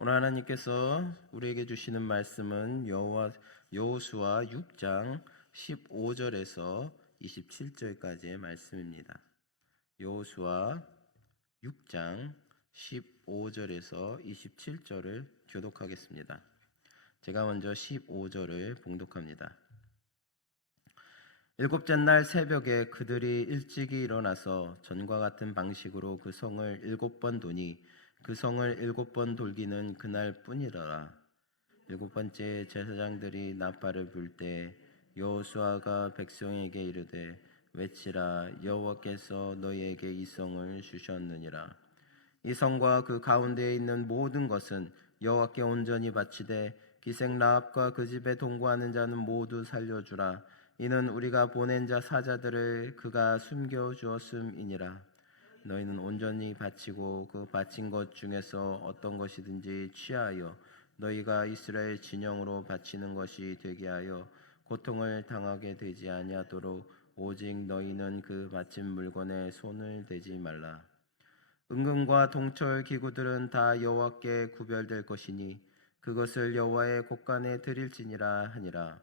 오늘 하나님께서 우리에게 주시는 말씀은 여호수아 6장 15절에서 27절까지의 말씀입니다. 여호수아 6장 15절에서 27절을 교독하겠습니다. 제가 먼저 15절을 봉독합니다. 일곱째 날 새벽에 그들이 일찍이 일어나서 전과 같은 방식으로 그 성을 7번 도니 그 성을 7번 돌기는 그날 뿐이더라. 7번째 제사장들이 나팔을 불 때 여호수아가 백성에게 이르되 외치라 여호와께서 너희에게 이 성을 주셨느니라. 이 성과 그 가운데에 있는 모든 것은 여호와께 온전히 바치되 기생 라합과 그 집에 동거하는 자는 모두 살려주라. 이는 우리가 보낸 자 사자들을 그가 숨겨 주었음이니라. 너희는 온전히 바치고 그 바친 것 중에서 어떤 것이든지 취하여 너희가 이스라엘 진영으로 바치는 것이 되게 하여 고통을 당하게 되지 아니하도록 오직 너희는 그 바친 물건에 손을 대지 말라. 은금과 동철 기구들은 다 여호와께 구별될 것이니 그것을 여호와의 곳간에 드릴지니라 하니라.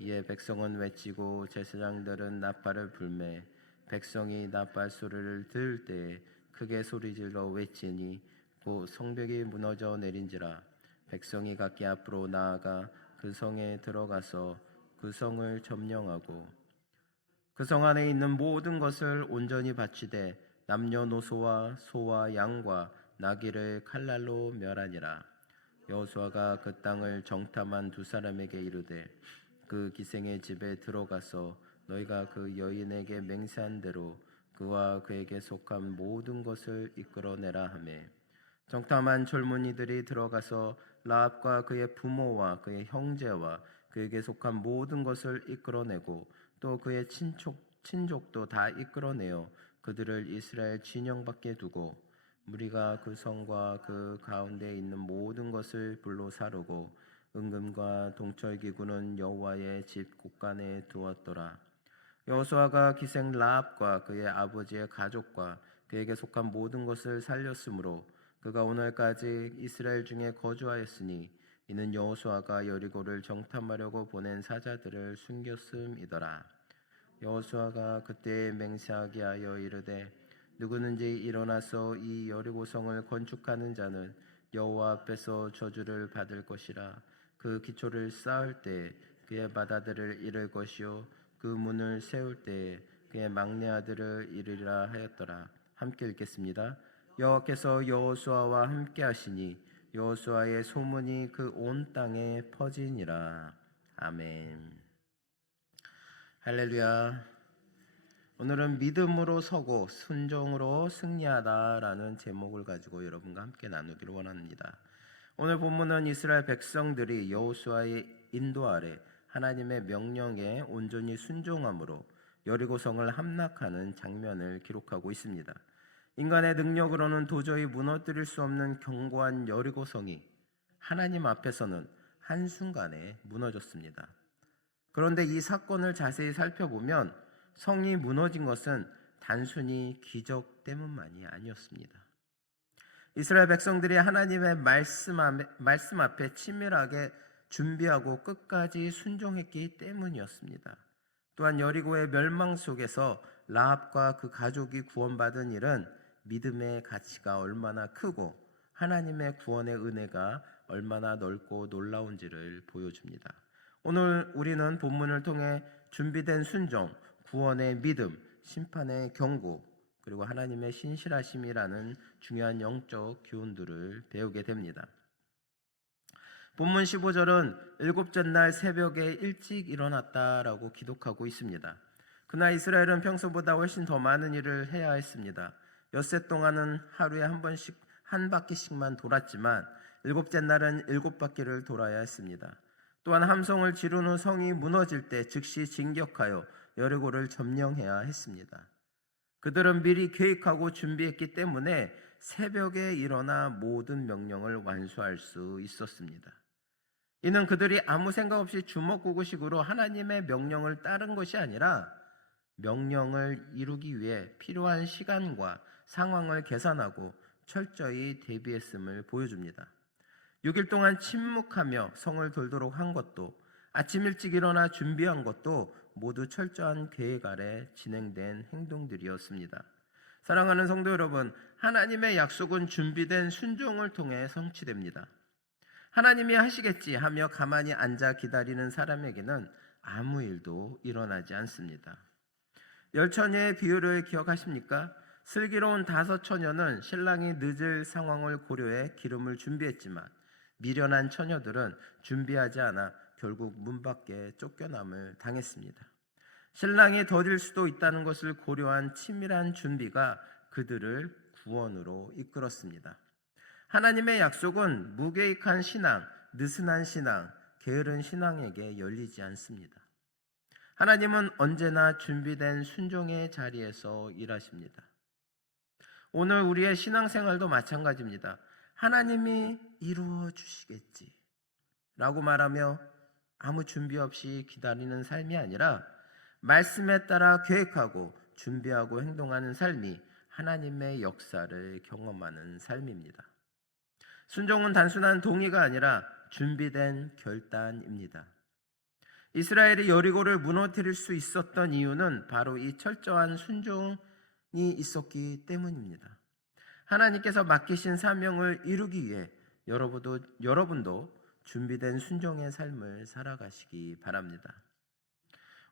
이에 백성은 외치고 제사장들은 나팔을 불매 백성이 나팔 소리를 들을 때에 크게 소리질러 외치니 곧 성벽이 무너져 내린지라. 백성이 각기 앞으로 나아가 그 성에 들어가서 그 성을 점령하고 그 성 안에 있는 모든 것을 온전히 바치되 남녀노소와 소와 양과 나귀를 칼날로 멸하니라. 여호수아가 그 땅을 정탐한 두 사람에게 이르되 그 기생의 집에 들어가서 너희가 그 여인에게 맹세한 대로 그와 그에게 속한 모든 것을 이끌어내라 하매 정탐한 젊은이들이 들어가서 라합과 그의 부모와 그의 형제와 그에게 속한 모든 것을 이끌어내고 또 그의 친족도 다 이끌어내어 그들을 이스라엘 진영 밖에 두고 무리가 그 성과 그 가운데 있는 모든 것을 불로 사르고 은금과 동철 기구는 여호와의 집 곳간에 두었더라. 여호수아가 기생 라합과 그의 아버지의 가족과 그에게 속한 모든 것을 살렸으므로 그가 오늘까지 이스라엘 중에 거주하였으니 이는 여호수아가 여리고를 정탐하려고 보낸 사자들을 숨겼음이더라. 여호수아가 그때 맹세하게 하여 이르되 누구든지 일어나서 이 여리고성을 건축하는 자는 여호와 앞에서 저주를 받을 것이라. 그 기초를 쌓을 때 그의 맏아들을 잃을 것이요 그 문을 세울 때 그의 막내 아들을 잃으리라 하였더라. 함께 읽겠습니다. 여호와께서 여호수아와 함께 하시니 여호수아의 소문이 그 온 땅에 퍼지니라. 아멘. 할렐루야. 오늘은 믿음으로 서고 순종으로 승리하다라는 제목을 가지고 여러분과 함께 나누기를 원합니다. 오늘 본문은 이스라엘 백성들이 여호수아의 인도 아래 하나님의 명령에 온전히 순종함으로 여리고성을 함락하는 장면을 기록하고 있습니다. 인간의 능력으로는 도저히 무너뜨릴 수 없는 견고한 여리고성이 하나님 앞에서는 한순간에 무너졌습니다. 그런데 이 사건을 자세히 살펴보면 성이 무너진 것은 단순히 기적 때문만이 아니었습니다. 이스라엘 백성들이 하나님의 말씀 앞에 치밀하게 준비하고 끝까지 순종했기 때문이었습니다. 또한 여리고의 멸망 속에서 라합과 그 가족이 구원받은 일은 믿음의 가치가 얼마나 크고 하나님의 구원의 은혜가 얼마나 넓고 놀라운지를 보여줍니다. 오늘 우리는 본문을 통해 준비된 순종, 구원의 믿음, 심판의 경고, 그리고 하나님의 신실하심이라는 중요한 영적 교훈들을 배우게 됩니다. 본문 15절은 일곱째 날 새벽에 일찍 일어났다라고 기록하고 있습니다. 그날 이스라엘은 평소보다 훨씬 더 많은 일을 해야 했습니다. 엿새 동안은 하루에 한 바퀴씩만 돌았지만 일곱째 날은 7바퀴를 돌아야 했습니다. 또한 함성을 지른 후 성이 무너질 때 즉시 진격하여 여리고를 점령해야 했습니다. 그들은 미리 계획하고 준비했기 때문에 새벽에 일어나 모든 명령을 완수할 수 있었습니다. 이는 그들이 아무 생각 없이 주먹구구식으로 하나님의 명령을 따른 것이 아니라 명령을 이루기 위해 필요한 시간과 상황을 계산하고 철저히 대비했음을 보여줍니다. 6일 동안 침묵하며 성을 돌도록 한 것도, 아침 일찍 일어나 준비한 것도 모두 철저한 계획 아래 진행된 행동들이었습니다. 사랑하는 성도 여러분, 하나님의 약속은 준비된 순종을 통해 성취됩니다. 하나님이 하시겠지 하며 가만히 앉아 기다리는 사람에게는 아무 일도 일어나지 않습니다. 열처녀의 비유를 기억하십니까? 슬기로운 5처녀는 신랑이 늦을 상황을 고려해 기름을 준비했지만 미련한 처녀들은 준비하지 않아 결국 문 밖에 쫓겨남을 당했습니다. 신랑이 더딜 수도 있다는 것을 고려한 치밀한 준비가 그들을 구원으로 이끌었습니다. 하나님의 약속은 무계획한 신앙, 느슨한 신앙, 게으른 신앙에게 열리지 않습니다. 하나님은 언제나 준비된 순종의 자리에서 일하십니다. 오늘 우리의 신앙생활도 마찬가지입니다. 하나님이 이루어 주시겠지 라고 말하며 아무 준비 없이 기다리는 삶이 아니라 말씀에 따라 계획하고 준비하고 행동하는 삶이 하나님의 역사를 경험하는 삶입니다. 순종은 단순한 동의가 아니라 준비된 결단입니다. 이스라엘이 여리고를 무너뜨릴 수 있었던 이유는 바로 이 철저한 순종이 있었기 때문입니다. 하나님께서 맡기신 사명을 이루기 위해 여러분도 준비된 순종의 삶을 살아가시기 바랍니다.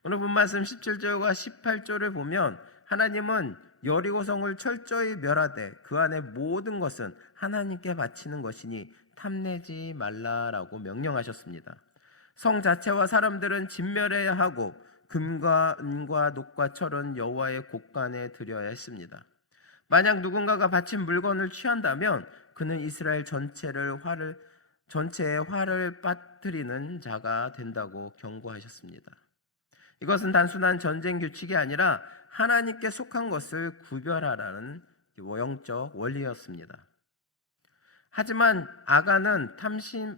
오늘 본 말씀 17절과 18절을 보면 하나님은 여리고성을 철저히 멸하되 그 안에 모든 것은 하나님께 바치는 것이니 탐내지 말라라고 명령하셨습니다. 성 자체와 사람들은 진멸해야 하고 금과 은과 녹과 철은 여호와의 곳간에 드려야 했습니다. 만약 누군가가 바친 물건을 취한다면 그는 이스라엘 전체에 화를 빠뜨리는 자가 된다고 경고하셨습니다. 이것은 단순한 전쟁 규칙이 아니라 하나님께 속한 것을 구별하라는 영적 원리였습니다. 하지만 아간은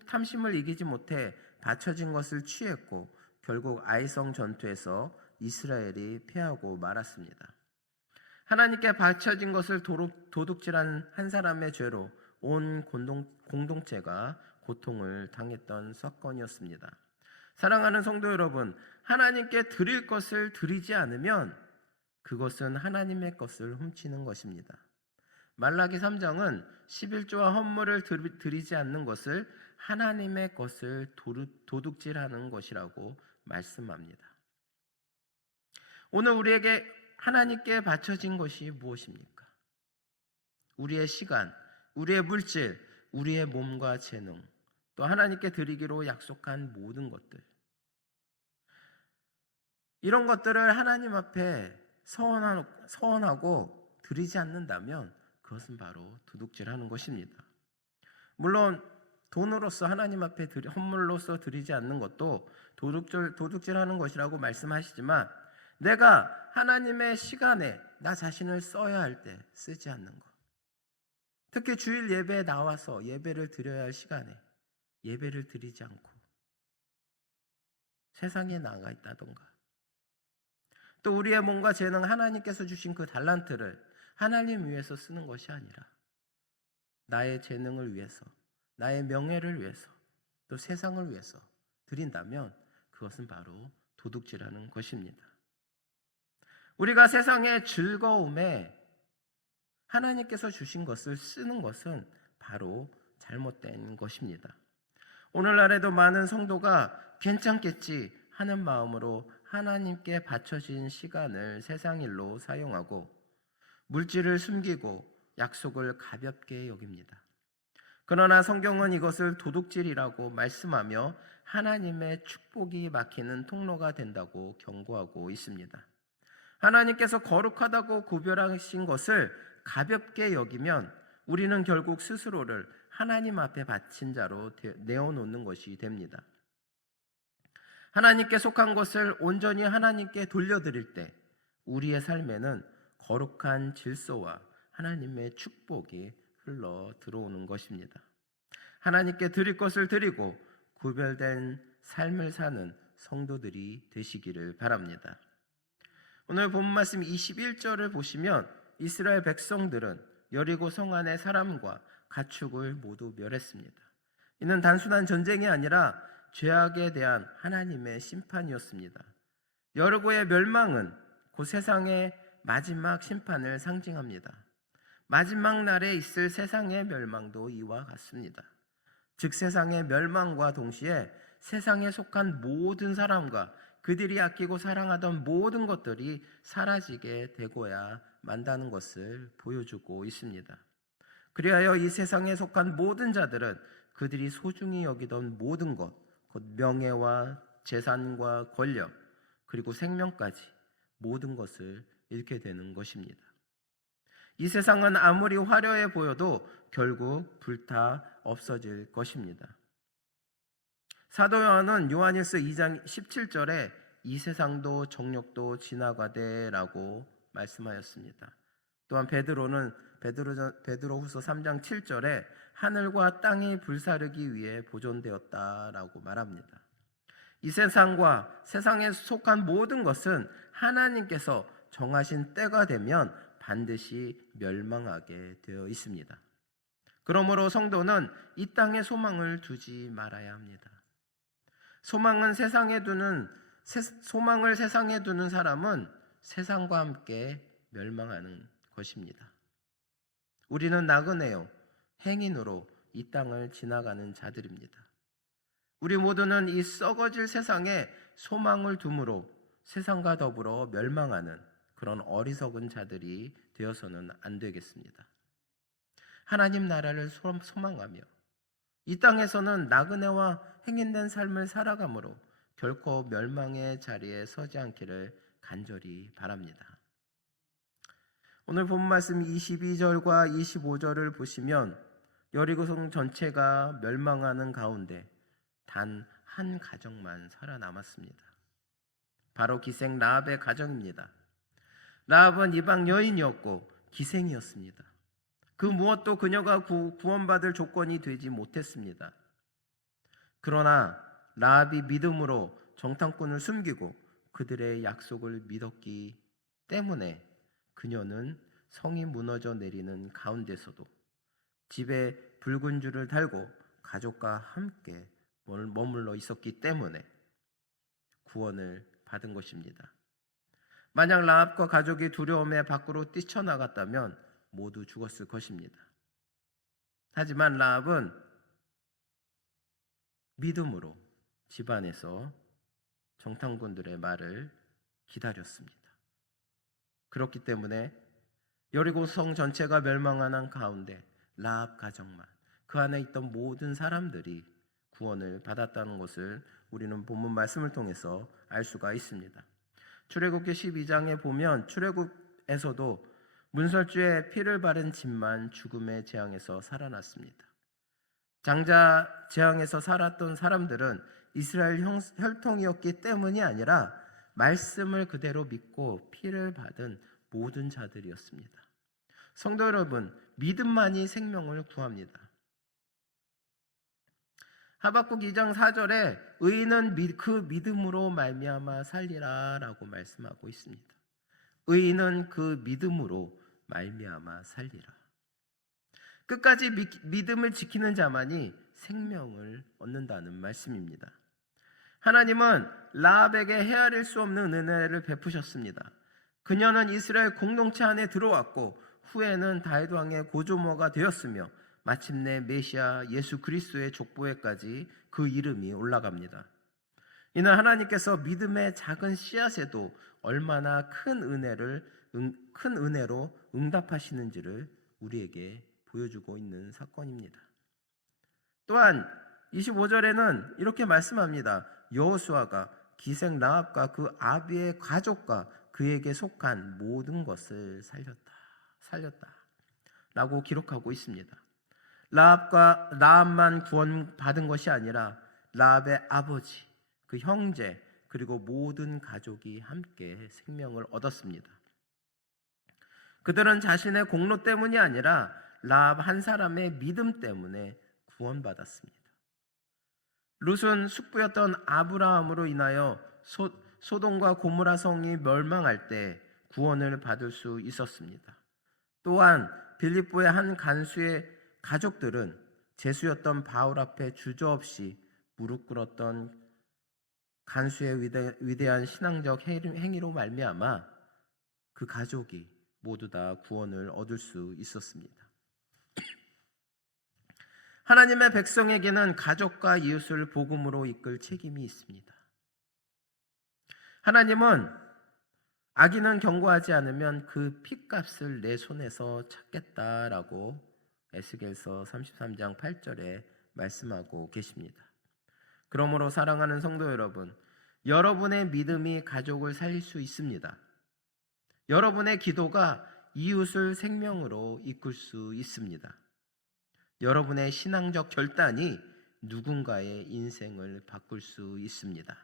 탐심을 이기지 못해 바쳐진 것을 취했고 결국 아이성 전투에서 이스라엘이 패하고 말았습니다. 하나님께 바쳐진 것을 도둑질한 한 사람의 죄로 온 공동체가 고통을 당했던 사건이었습니다. 사랑하는 성도 여러분, 하나님께 드릴 것을 드리지 않으면 그것은 하나님의 것을 훔치는 것입니다. 말라기 3장은 11조와 헌물을 드리지 않는 것을 하나님의 것을 도둑질하는 것이라고 말씀합니다. 오늘 우리에게 하나님께 바쳐진 것이 무엇입니까? 우리의 시간, 우리의 물질, 우리의 몸과 재능, 또 하나님께 드리기로 약속한 모든 것들, 이런 것들을 하나님 앞에 서원하고 드리지 않는다면 그것은 바로 도둑질하는 것입니다. 물론 돈으로서 하나님 앞에 헌물로서 드리지 않는 것도 도둑질하는 것이라고 말씀하시지만 내가 하나님의 시간에 나 자신을 써야 할 때 쓰지 않는 것, 특히 주일 예배에 나와서 예배를 드려야 할 시간에 예배를 드리지 않고 세상에 나가 있다던가, 또 우리의 몸과 재능, 하나님께서 주신 그 달란트를 하나님 위해서 쓰는 것이 아니라 나의 재능을 위해서, 나의 명예를 위해서, 또 세상을 위해서 드린다면 그것은 바로 도둑질하는 것입니다. 우리가 세상의 즐거움에 하나님께서 주신 것을 쓰는 것은 바로 잘못된 것입니다. 오늘날에도 많은 성도가 괜찮겠지 하는 마음으로 하나님께 바쳐진 시간을 세상 일로 사용하고 물질을 숨기고 약속을 가볍게 여깁니다. 그러나 성경은 이것을 도둑질이라고 말씀하며 하나님의 축복이 막히는 통로가 된다고 경고하고 있습니다. 하나님께서 거룩하다고 구별하신 것을 가볍게 여기면 우리는 결국 스스로를 하나님 앞에 바친 자로 내어놓는 것이 됩니다. 하나님께 속한 것을 온전히 하나님께 돌려드릴 때 우리의 삶에는 거룩한 질서와 하나님의 축복이 흘러 들어오는 것입니다. 하나님께 드릴 것을 드리고 구별된 삶을 사는 성도들이 되시기를 바랍니다. 오늘 본 말씀 21절을 보시면 이스라엘 백성들은 여리고 성 안의 사람과 가축을 모두 멸했습니다. 이는 단순한 전쟁이 아니라 죄악에 대한 하나님의 심판이었습니다. 여리고의 멸망은 그 세상의 마지막 심판을 상징합니다. 마지막 날에 있을 세상의 멸망도 이와 같습니다. 즉 세상의 멸망과 동시에 세상에 속한 모든 사람과 그들이 아끼고 사랑하던 모든 것들이 사라지게 되고야 만다는 것을 보여주고 있습니다. 그리하여 이 세상에 속한 모든 자들은 그들이 소중히 여기던 모든 것, 곧 명예와 재산과 권력, 그리고 생명까지 모든 것을 잃게 되는 것입니다. 이 세상은 아무리 화려해 보여도 결국 불타 없어질 것입니다. 사도 요한은 요한일서 2장 17절에 이 세상도 정욕도 지나가되라고 말씀하였습니다. 또한 베드로는 베드로후서 3장 7절에 하늘과 땅이 불사르기 위해 보존되었다라고 말합니다. 이 세상과 세상에 속한 모든 것은 하나님께서 정하신 때가 되면 반드시 멸망하게 되어 있습니다. 그러므로 성도는 이 땅에 소망을 두지 말아야 합니다. 소망을 세상에 두는 사람은 세상과 함께 멸망하는 것입니다. 우리는 나그네요 행인으로 이 땅을 지나가는 자들입니다. 우리 모두는 이 썩어질 세상에 소망을 두므로 세상과 더불어 멸망하는 그런 어리석은 자들이 되어서는 안 되겠습니다. 하나님 나라를 소망하며 이 땅에서는 나그네와 행인된 삶을 살아가므로 결코 멸망의 자리에 서지 않기를 간절히 바랍니다. 오늘 본 말씀 22절과 25절을 보시면 여리고성 전체가 멸망하는 가운데 단 한 가정만 살아남았습니다. 바로 기생 라합의 가정입니다. 라합은 이방 여인이었고 기생이었습니다. 그 무엇도 그녀가 구원받을 조건이 되지 못했습니다. 그러나 라합이 믿음으로 정탐꾼을 숨기고 그들의 약속을 믿었기 때문에 그녀는 성이 무너져 내리는 가운데서도 집에 붉은 줄을 달고 가족과 함께 머물러 있었기 때문에 구원을 받은 것입니다. 만약 라합과 가족이 두려움에 밖으로 뛰쳐나갔다면 모두 죽었을 것입니다. 하지만 라합은 믿음으로 집안에서 정탐꾼들의 말을 기다렸습니다. 그렇기 때문에 여리고성 전체가 멸망하는 가운데 라합 가정만, 그 안에 있던 모든 사람들이 구원을 받았다는 것을 우리는 본문 말씀을 통해서 알 수가 있습니다. 출애굽기 12장에 보면 출애굽에서도 문설주에 피를 바른 집만 죽음의 재앙에서 살아났습니다. 장자 재앙에서 살았던 사람들은 이스라엘 혈통이었기 때문이 아니라 말씀을 그대로 믿고 피를 받은 모든 자들이었습니다. 성도 여러분, 믿음만이 생명을 구합니다. 하박국 2장 4절에 의인은 그 믿음으로 말미암아 살리라 라고 말씀하고 있습니다. 의인은 그 믿음으로 말미암아 살리라. 끝까지 믿음을 지키는 자만이 생명을 얻는다는 말씀입니다. 하나님은 라합에게 헤아릴 수 없는 은혜를 베푸셨습니다. 그녀는 이스라엘 공동체 안에 들어왔고 후에는 다윗 왕의 고조모가 되었으며 마침내 메시아 예수 그리스도의 족보에까지 그 이름이 올라갑니다. 이는 하나님께서 믿음의 작은 씨앗에도 얼마나 큰 은혜로 응답하시는지를 우리에게 보여주고 있는 사건입니다. 또한 25절에는 이렇게 말씀합니다. 여호수아가 기생 라합과 그 아비의 가족과 그에게 속한 모든 것을 살렸다 라고 기록하고 있습니다. 라합만 구원받은 것이 아니라 라합의 아버지, 그 형제, 그리고 모든 가족이 함께 생명을 얻었습니다. 그들은 자신의 공로 때문이 아니라 라합 한 사람의 믿음 때문에 구원받았습니다. 룻은 숙부였던 아브라함으로 인하여 소돔과 고모라 성이 멸망할 때 구원을 받을 수 있었습니다. 또한 빌립보의 한 간수의 가족들은 제수였던 바울 앞에 주저없이 무릎 꿇었던 간수의 위대한 신앙적 행위로 말미암아 그 가족이 모두 다 구원을 얻을 수 있었습니다. 하나님의 백성에게는 가족과 이웃을 복음으로 이끌 책임이 있습니다. 하나님은 악인은 경고하지 않으면 그 핏값을 내 손에서 찾겠다라고 에스겔서 33장 8절에 말씀하고 계십니다. 그러므로 사랑하는 성도 여러분, 여러분의 믿음이 가족을 살릴 수 있습니다. 여러분의 기도가 이웃을 생명으로 이끌 수 있습니다. 여러분의 신앙적 결단이 누군가의 인생을 바꿀 수 있습니다.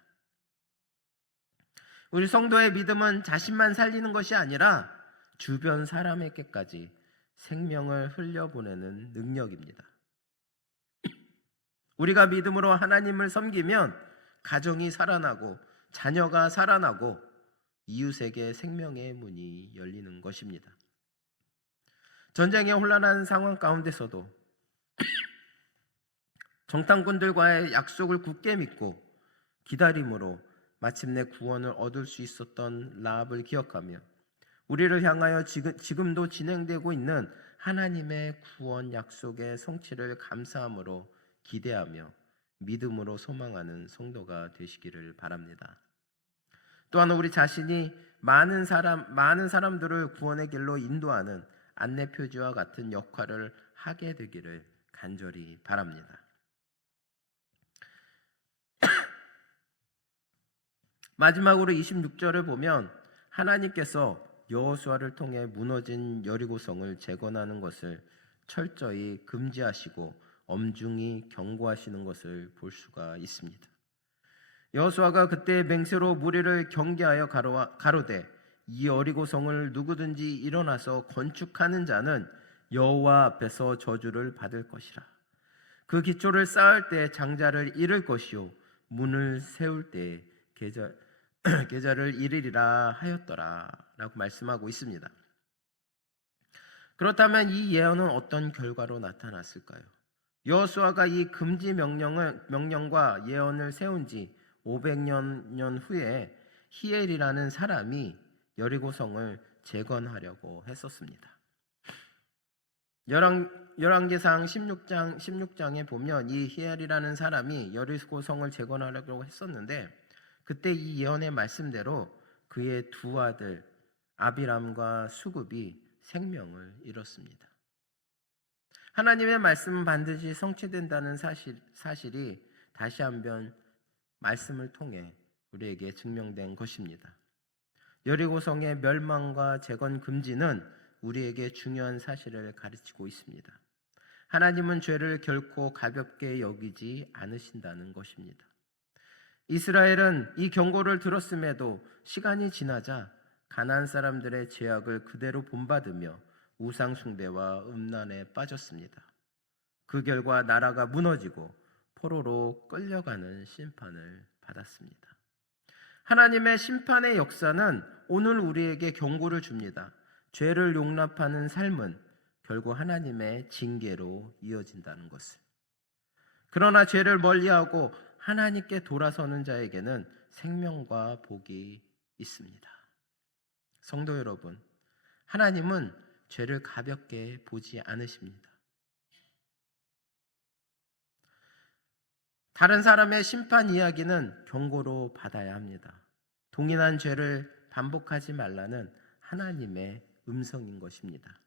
우리 성도의 믿음은 자신만 살리는 것이 아니라 주변 사람에게까지 생명을 흘려보내는 능력입니다. 우리가 믿음으로 하나님을 섬기면 가정이 살아나고 자녀가 살아나고 이웃에게 생명의 문이 열리는 것입니다. 전쟁의 혼란한 상황 가운데서도 정탐꾼들과의 약속을 굳게 믿고 기다림으로 마침내 구원을 얻을 수 있었던 라합을 기억하며 우리를 향하여 지금도 진행되고 있는 하나님의 구원 약속의 성취를 감사함으로 기대하며 믿음으로 소망하는 성도가 되시기를 바랍니다. 또한 우리 자신이 많은 사람들을 구원의 길로 인도하는 안내표지와 같은 역할을 하게 되기를 간절히 바랍니다. 마지막으로 26절을 보면 하나님께서 여호수아를 통해 무너진 여리고성을 재건하는 것을 철저히 금지하시고 엄중히 경고하시는 것을 볼 수가 있습니다. 여호수아가 그때 맹세로 무리를 경계하여 가로되 이 여리고성을 누구든지 일어나서 건축하는 자는 여호와 앞에서 저주를 받을 것이라. 그 기초를 쌓을 때 장자를 잃을 것이요 문을 세울 때 계좌를 잃으리라 하였더라 라고 말씀하고 있습니다. 그렇다면 이 예언은 어떤 결과로 나타났을까요? 여호수아가 이 금지 명령과 예언을 세운 지 500년 후에 히엘이라는 사람이 여리고성을 재건하려고 했었습니다. 열왕기상 16장에 보면 이 히엘이라는 사람이 여리고성을 재건하려고 했었는데 그때 이 예언의 말씀대로 그의 두 아들 아비람과 수굽이 생명을 잃었습니다. 하나님의 말씀은 반드시 성취된다는 사실이 다시 한번 말씀을 통해 우리에게 증명된 것입니다. 여리고성의 멸망과 재건 금지는 우리에게 중요한 사실을 가르치고 있습니다. 하나님은 죄를 결코 가볍게 여기지 않으신다는 것입니다. 이스라엘은 이 경고를 들었음에도 시간이 지나자 가나안 사람들의 죄악을 그대로 본받으며 우상 숭배와 음란에 빠졌습니다. 그 결과 나라가 무너지고 포로로 끌려가는 심판을 받았습니다. 하나님의 심판의 역사는 오늘 우리에게 경고를 줍니다. 죄를 용납하는 삶은 결국 하나님의 징계로 이어진다는 것을. 그러나 죄를 멀리하고 하나님께 돌아서는 자에게는 생명과 복이 있습니다. 성도 여러분, 하나님은 죄를 가볍게 보지 않으십니다. 다른 사람의 심판 이야기는 경고로 받아야 합니다. 동일한 죄를 반복하지 말라는 하나님의 음성인 것입니다.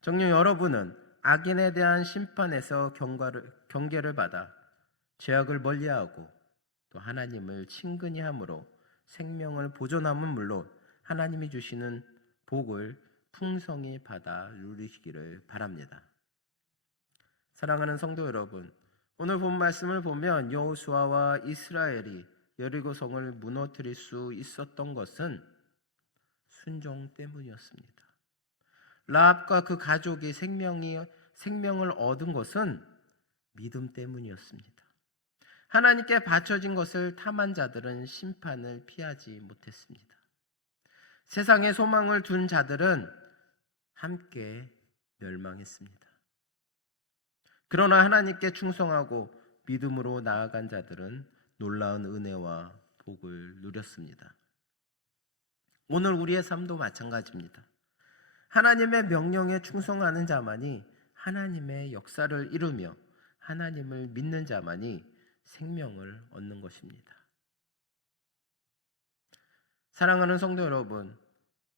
정녕 여러분은 악인에 대한 심판에서 경계를 받아 죄악을 멀리하고 또 하나님을 친근히 함으로 생명을 보존함은 물론 하나님이 주시는 복을 풍성히 받아 누리시기를 바랍니다. 사랑하는 성도 여러분, 오늘 본 말씀을 보면 여호수아와 이스라엘이 여리고성을 무너뜨릴 수 있었던 것은 순종 때문이었습니다. 라합과 그 가족이 생명을 얻은 것은 믿음 때문이었습니다. 하나님께 바쳐진 것을 탐한 자들은 심판을 피하지 못했습니다. 세상에 소망을 둔 자들은 함께 멸망했습니다. 그러나 하나님께 충성하고 믿음으로 나아간 자들은 놀라운 은혜와 복을 누렸습니다. 오늘 우리의 삶도 마찬가지입니다. 하나님의 명령에 충성하는 자만이 하나님의 역사를 이루며 하나님을 믿는 자만이 생명을 얻는 것입니다. 사랑하는 성도 여러분,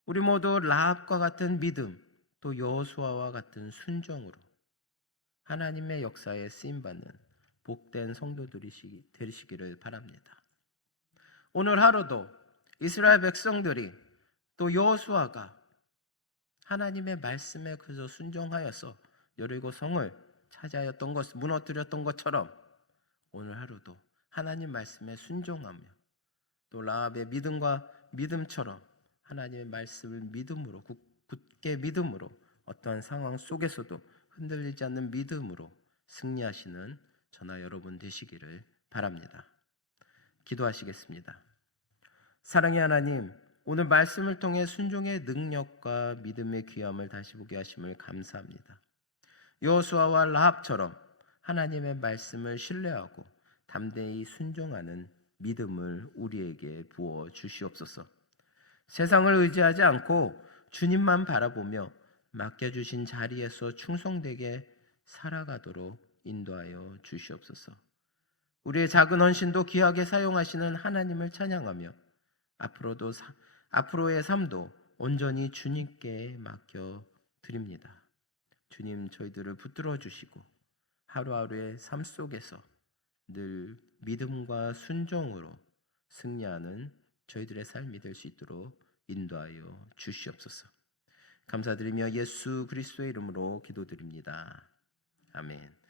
우리 모두 라합과 같은 믿음, 또 여호수아와 같은 순종으로 하나님의 역사에 쓰임받는 복된 성도들이 되시기를 바랍니다. 오늘 하루도 이스라엘 백성들이 또 여호수아가 하나님의 말씀에 그저 순종하여서 여리고 성을 차지하였던 것, 무너뜨렸던 것처럼 오늘 하루도 하나님 말씀에 순종하며 또 라합의 믿음과 믿음처럼 하나님의 말씀을 믿음으로 굳게 믿음으로 어떠한 상황 속에서도 흔들리지 않는 믿음으로 승리하시는 저나 여러분 되시기를 바랍니다. 기도하시겠습니다. 사랑의 하나님, 오늘 말씀을 통해 순종의 능력과 믿음의 귀함을 다시 보게 하심을 감사합니다. 여호수아와 라합처럼 하나님의 말씀을 신뢰하고 담대히 순종하는 믿음을 우리에게 부어 주시옵소서. 세상을 의지하지 않고 주님만 바라보며 맡겨주신 자리에서 충성되게 살아가도록 인도하여 주시옵소서. 우리의 작은 헌신도 귀하게 사용하시는 하나님을 찬양하며 앞으로의 삶도 온전히 주님께 맡겨 드립니다. 주님, 저희들을 붙들어 주시고 하루하루의 삶 속에서 늘 믿음과 순종으로 승리하는 저희들의 삶이 될 수 있도록 인도하여 주시옵소서. 감사드리며 예수 그리스도의 이름으로 기도드립니다. 아멘.